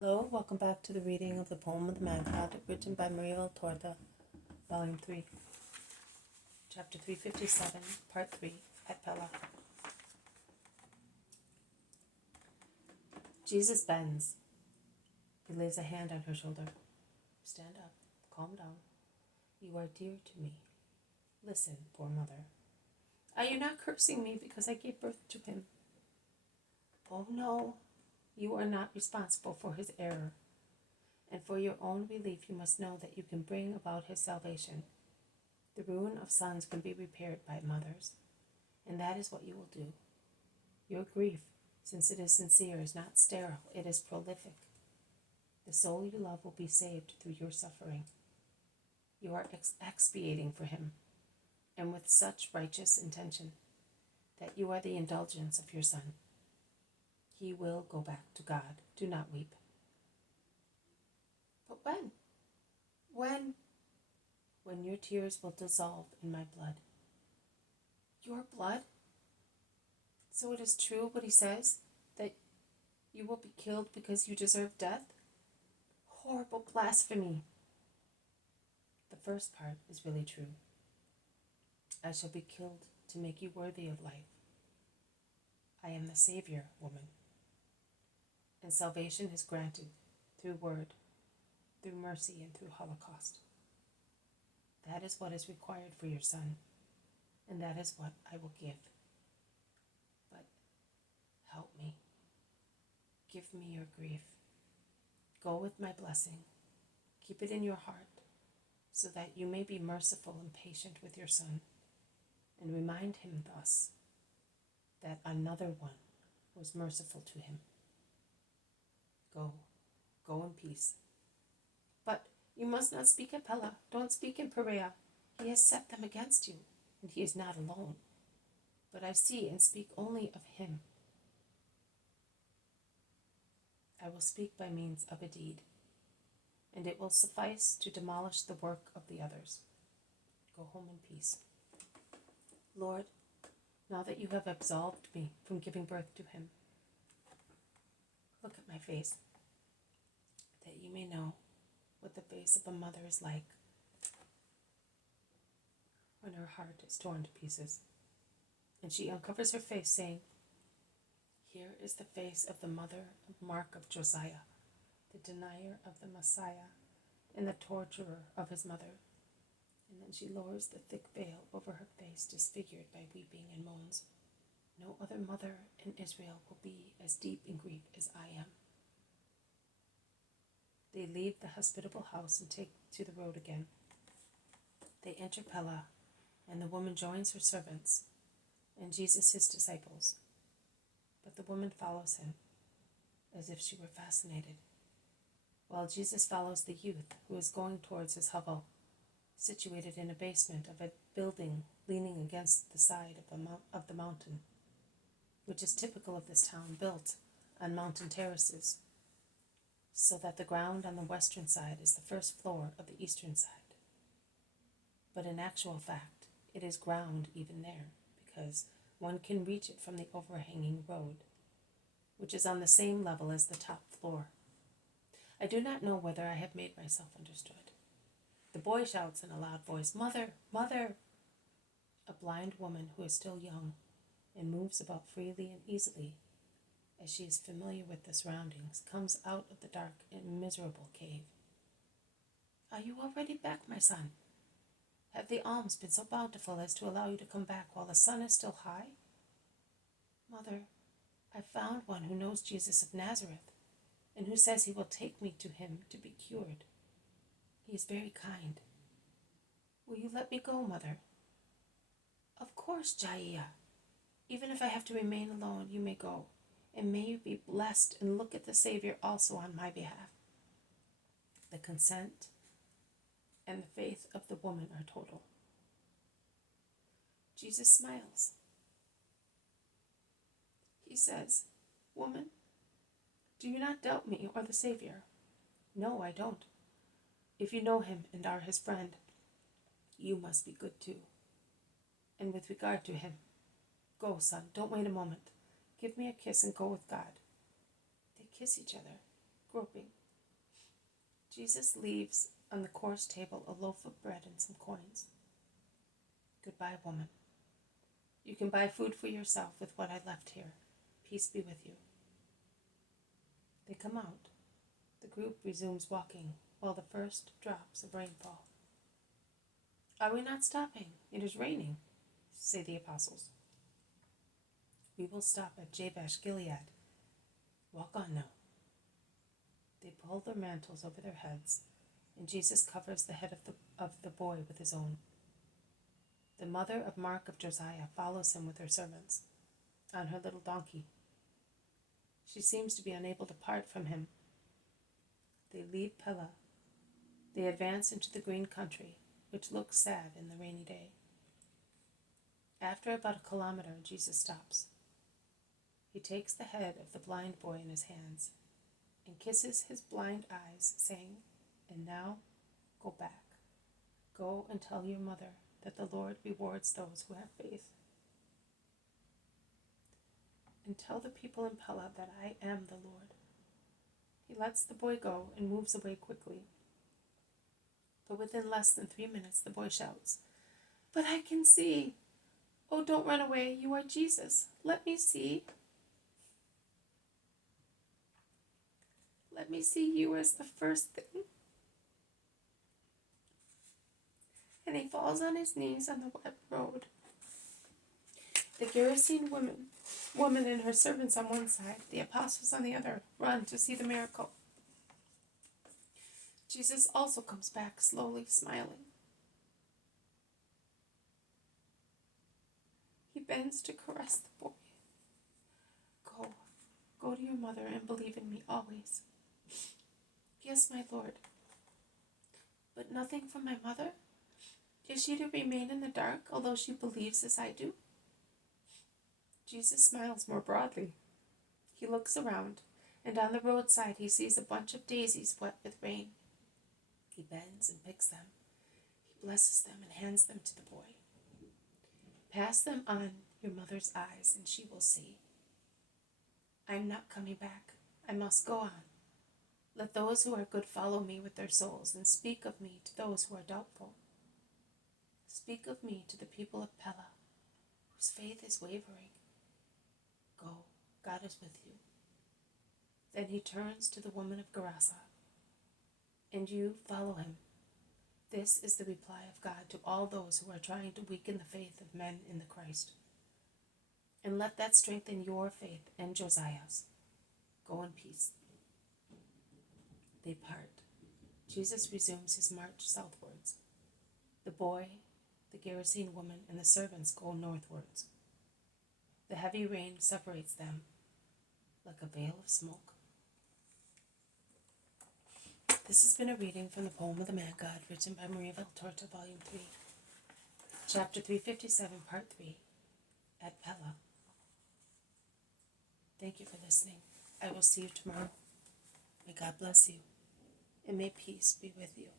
Hello, welcome back to the reading of the poem of the Man-God, written by Maria Torta, Volume 3, Chapter 357, Part 3, at Pella. Jesus bends. He lays a hand on her shoulder. Stand up, calm down. You are dear to me. Listen, poor mother. Are you not cursing me because I gave birth to him? Oh no, you are not responsible for his error. And for your own relief, you must know that you can bring about his salvation. The ruin of sons can be repaired by mothers, and that is what you will do. Your grief, since it is sincere, is not sterile, it is prolific. The soul you love will be saved through your suffering. You are expiating for him, and with such righteous intention, that you are the indulgence of your son. He will go back to God. Do not weep. But when? When? When your tears will dissolve in my blood. Your blood? So it is true what he says, that you will be killed because you deserve death? Horrible blasphemy. The first part is really true. I shall be killed to make you worthy of life. I am the Savior, woman. And salvation is granted through word, through mercy, and through Holocaust. That is what is required for your son, and that is what I will give. But help me. Give me your grief. Go with my blessing. Keep it in your heart, so that you may be merciful and patient with your son, and remind him thus that another one was merciful to him. Go in peace. But you must not speak at Pella. Don't speak in Perea. He has set them against you, and he is not alone. But I see and speak only of him. I will speak by means of a deed, and it will suffice to demolish the work of the others. Go home in peace. Lord, now that you have absolved me from giving birth to him, look at my face, that you may know what the face of a mother is like when her heart is torn to pieces. And she uncovers her face, saying, Here is the face of the mother of Mark of Josiah, the denier of the Messiah, and the torturer of his mother. And then she lowers the thick veil over her face, disfigured by weeping and moans. No other mother in Israel will be as deep in grief as I am. They leave the hospitable house and take to the road again. They enter Pella, and the woman joins her servants, and Jesus his disciples. But the woman follows him, as if she were fascinated, while Jesus follows the youth who is going towards his hovel, situated in a basement of a building leaning against the side of the mountain, which is typical of this town, built on mountain terraces, so that the ground on the western side is the first floor of the eastern side. But in actual fact, it is ground even there, because one can reach it from the overhanging road, which is on the same level as the top floor. I do not know whether I have made myself understood. The boy shouts in a loud voice, Mother, Mother! A blind woman who is still young and moves about freely and easily, as she is familiar with the surroundings, comes out of the dark and miserable cave. Are you already back, my son? Have the alms been so bountiful as to allow you to come back while the sun is still high? Mother, I found one who knows Jesus of Nazareth, and who says he will take me to him to be cured. He is very kind. Will you let me go, Mother? Of course, Jaiya. Even if I have to remain alone, you may go, and may you be blessed and look at the Savior also on my behalf. The consent and the faith of the woman are total. Jesus smiles. He says, Woman, do you not doubt me or the Savior? No, I don't. If you know him and are his friend, you must be good too. And with regard to him, go, son, don't wait a moment. Give me a kiss and go with God. They kiss each other, groping, Jesus leaves on the course table a loaf of bread and some coins. Goodbye, woman. You can buy food for yourself with what I left here. Peace be with you. They come out. The group resumes walking while the first drops of rain fall. Are we not stopping? It is raining, say the apostles. We will stop at Jabesh Gilead. Walk on now. They pull their mantles over their heads, and Jesus covers the head of the boy with his own. The mother of Mark of Josiah follows him with her servants, on her little donkey. She seems to be unable to part from him. They leave Pella. They advance into the green country, which looks sad in the rainy day. After about a kilometer, Jesus stops. He takes the head of the blind boy in his hands and kisses his blind eyes, saying, "And now, go back. Go and tell your mother that the Lord rewards those who have faith. And tell the people in Pella that I am the Lord." He lets the boy go and moves away quickly. But within less than 3 minutes, the boy shouts, "But I can see! Oh, don't run away. You are Jesus. Let me see. Let me see you as the first thing." And he falls on his knees on the wet road. The Gerasene woman and her servants on one side, the apostles on the other, run to see the miracle. Jesus also comes back slowly, smiling. He bends to caress the boy. Go to your mother and believe in me always." "Yes, my Lord." "But nothing from my mother? Is she to remain in the dark, although she believes as I do?" Jesus smiles more broadly. He looks around, and on the roadside he sees a bunch of daisies wet with rain. He bends and picks them. He blesses them and hands them to the boy. "Pass them on your mother's eyes, and she will see. I'm not coming back. I must go on. Let those who are good follow me with their souls, and speak of me to those who are doubtful. Speak of me to the people of Pella, whose faith is wavering. Go, God is with you." Then he turns to the woman of Gerasa. "And you follow him." This is the reply of God to all those who are trying to weaken the faith of men in the Christ. And let that strengthen your faith and Josiah's. Go in peace. They part. Jesus resumes his march southwards. The boy, the Gerasene woman, and the servants go northwards. The heavy rain separates them like a veil of smoke. This has been a reading from the poem of the Man God, written by Maria Valtorta, Volume 3, Chapter 357, Part 3, at Pella. Thank you for listening. I will see you tomorrow. May God bless you, and may peace be with you.